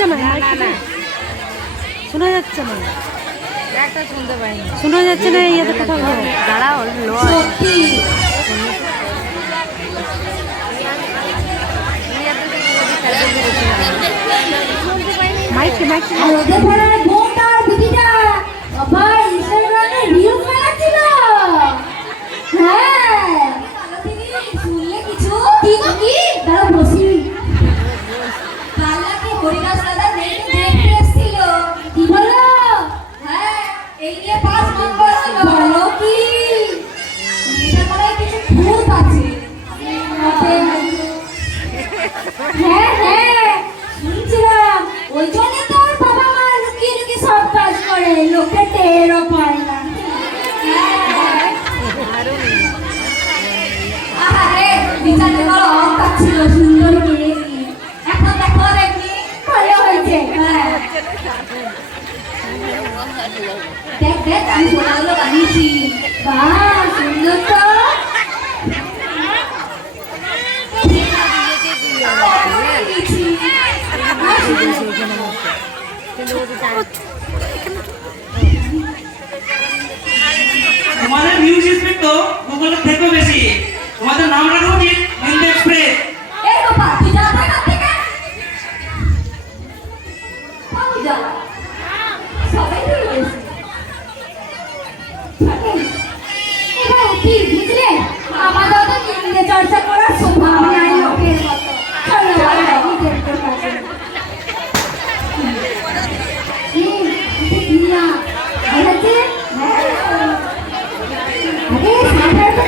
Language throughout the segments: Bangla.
যাচ্ছে না, শোনা যাচ্ছে না, শোনা যাচ্ছে না। ইয়েতে কোথাও দাঁড়াও, মাইকে মাইকে লোকে টেরও পায় না। বিচারে বড় অঙ্কার ছিল, সুন্দর কিনেছি। এখন দেখো দেখি ভালো হয়েছে। দেখ দেখ আমি ভালো বানিয়েছি। বাহ সুন্দর তো। তোমাদের নিউজ স্পিড তো গুগলে থেকে বেশি। তোমাদের নাম রাখা উচিত নিউজ এক্সপ্রেস। এই বাবা তুই যা না থেকে কই যা সবাই তো রয়েছে। এবার কি বুঝলে আমাদের তো নিয়ে চর্চা করার স্বভাব নাই লোকের মতো। চলো চলো নিজের তো কাছে দুনিয়া আছে। আরে সাঁতার তো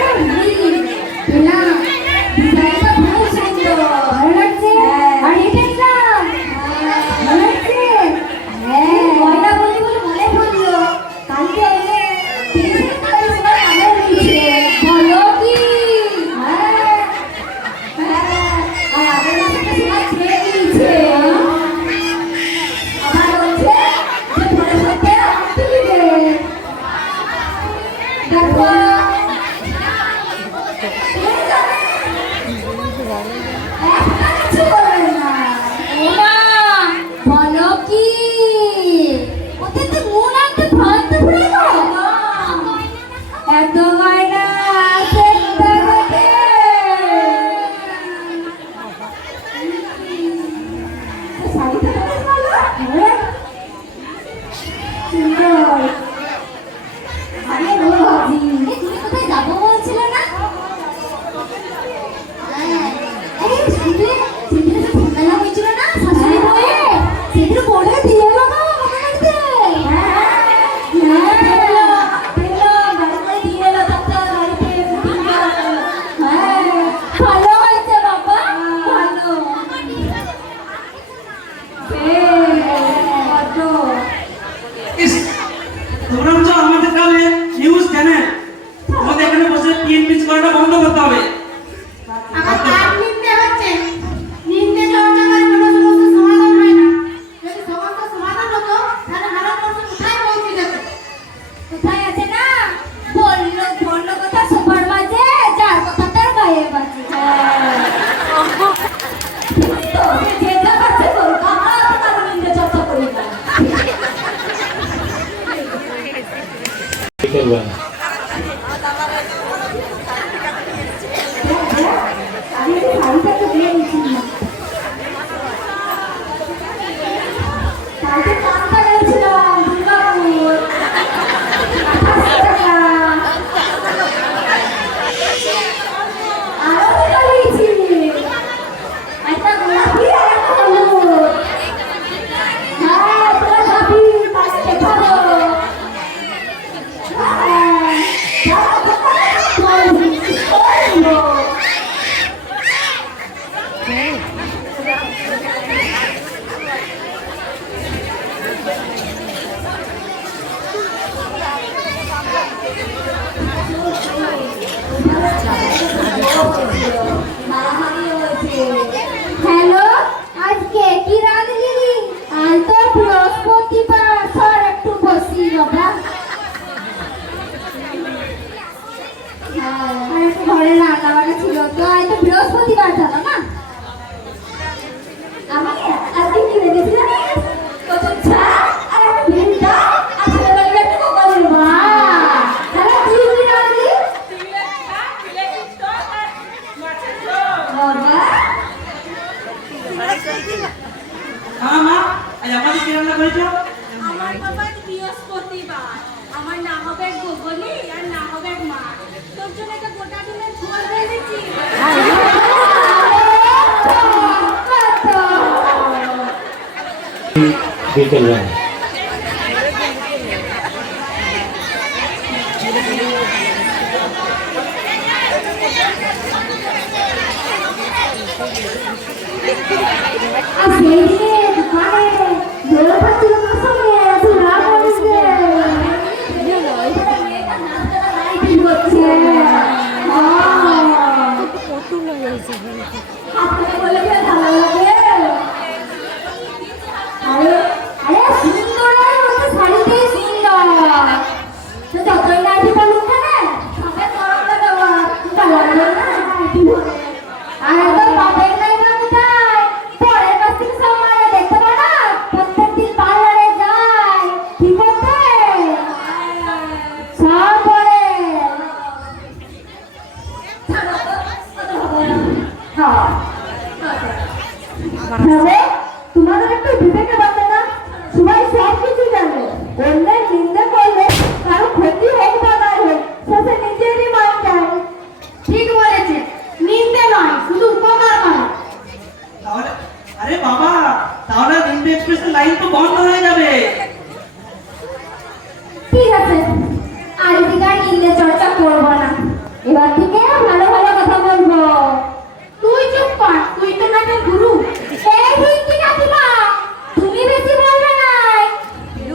না ডিজাইনটা খুব সুন্দর, ভালো লাগছে। আর এটা না ভালো লাগছে। হ্যাঁ ময়না বলি বলে মনে পড়লো কালকে এলে তিরিশ টাকা সবাই ভালো দিয়েছে। ভালো কি হ্যাঁ হ্যাঁ আর আগের মাসে তো সবাই খেয়ে দিয়েছে। আবার বলছে যে পরে সত্যি আমাকে দিবে। দেখো বলো কি ওতে তো মন আনতে ভাবতে পড়ে গো। এত মাইনা কোথায় যাবো বলছিল না? ঠান্ডা হয়েছিল না শাশুড়ি বয়ে সেদিন পরে দিয়ে এলো না ভালো হয়েছে বাবা ভালো। তোমরা তো আমাদের কাছে নিউজ চ্যানেল, তোমাদের এখানে বসে তিন পিস করাটা বন্ধ করতে হবে। আমার কাজ নিতে হচ্ছে, নিতে চর্চা করে কোনো সমস্যার সমাধান হয় না। যদি সমস্যার সমাধান হতো তাহলে ভারতবর্ষ কোথায় পৌঁছে যেত? কোথায় আছে না বললো বললো কথা সবার মাঝে, যার কথা তার গায়ে বাজে। তো যে যা করছে করুক, আমরা তো কারো নিতে চর্চা করি না। আমি শাড়িটাকে দিয়ে দিচ্ছি না কালকে কানটা গেছিলাম দুর্গাপুর 28 টাকা আরো টাকা দিয়েছি একটা গোলাপি আর একটা হলুদ। হ্যাঁ তোরা যাবি কাছে দেখাবো। হ্যালো আজকে কি রাঁধলি? আজ তো বৃহস্পতিবার, সর একটু বসি বাবা। আর একটু ঘরে রান্না বান্না ছিল তো, আজ তো বৃহস্পতিবার জানো না। আমি আজকে কি রেখেছিলাম বিকেলবেলা। আর সেইদিকে দোকানে দোলা পাচ্ছিল না সঙ্গে এত রাগ হয়েছে কত হয়েছে আপনাকে বলে কি ভালো লাগে আরে আরে সুন্দর হচ্ছে শাড়িতেই সুন্দর তো যতই নাইটি বলুক না সবাই গরম লাগে ভালো লাগে না আর তো বাপের নাই না কোথায় পরের মাস থেকে সব মারা দেখতে পাও না প্রত্যেকদিন পার্লারে যায় ঠিক আছে সব পরে হ্যাঁ তবে তোমাদের একটু বিবেকে বাঁধে না সবাই সব কিছু জানে অন্যের নিন্দা করলে কারো ক্ষতি হোক বা না হোক শেষে নিজেরই মান যায় ঠিক বলেছে নিন্দে নয় শুধু উপকার করা তাহলে আরে বাবা, তাহলে হিন্দি এক্সপ্রেসের লাইন তো বন্ধ হয়ে যাবে। ঠিক আছে আর এদিকে আর নিন্দে চর্চা করবো না এবার থেকে ভালো ভালো কথা বলবো তুই চুপ কর তুই তো নাকি গুরু এই হিন্দি কাকিমা তুমি বেশি বলবে না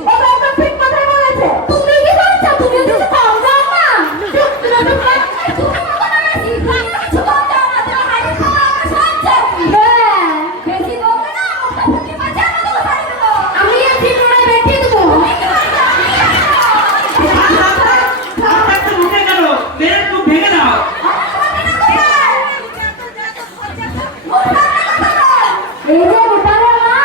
ও একদম ঠিক কথা বলেছে তুমি কি বলছো তুমি কিছু কম যাও না চুপ চুপ চুপ তুমি মতো না বেশি কিছু কম যাও না তোমার হাড়ি খাওয়া আমার সহ্য বেশি বলবে না মুখটা ফুটি মাঝে আমার তো ছাড়ি দেবো আমি এই চিত্রটা দেখিয়ে দেবো একটা মুখে গেল, মেরে মুখ ভেঙে দাও। এই যে রূপালের মা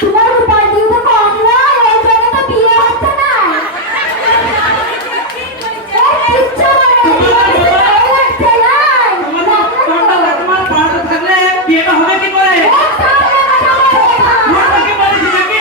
তোমার রূপার ডিউ তো কম নয় এই জন্য তো বিয়ে হচ্ছে না এই কিচ্ছু বলে তোমার তোমার পাড়াতে থাকলে বিয়েটা হবে কি করে? ওটাকে বলেছি নাকি?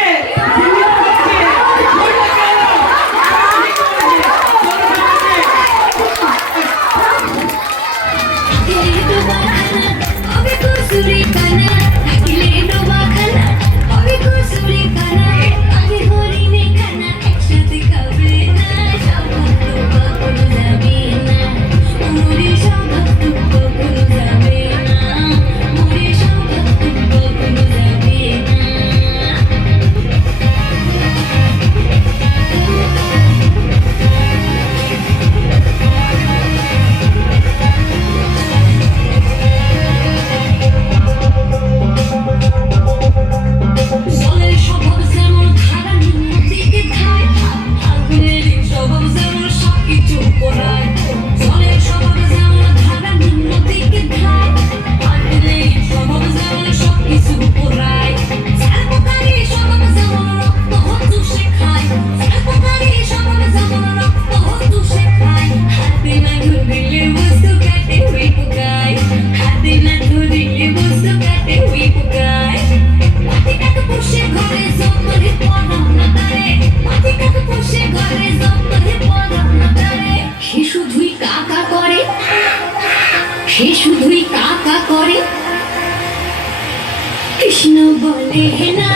সে শুধুই কাকা করে কৃষ্ণ বলে না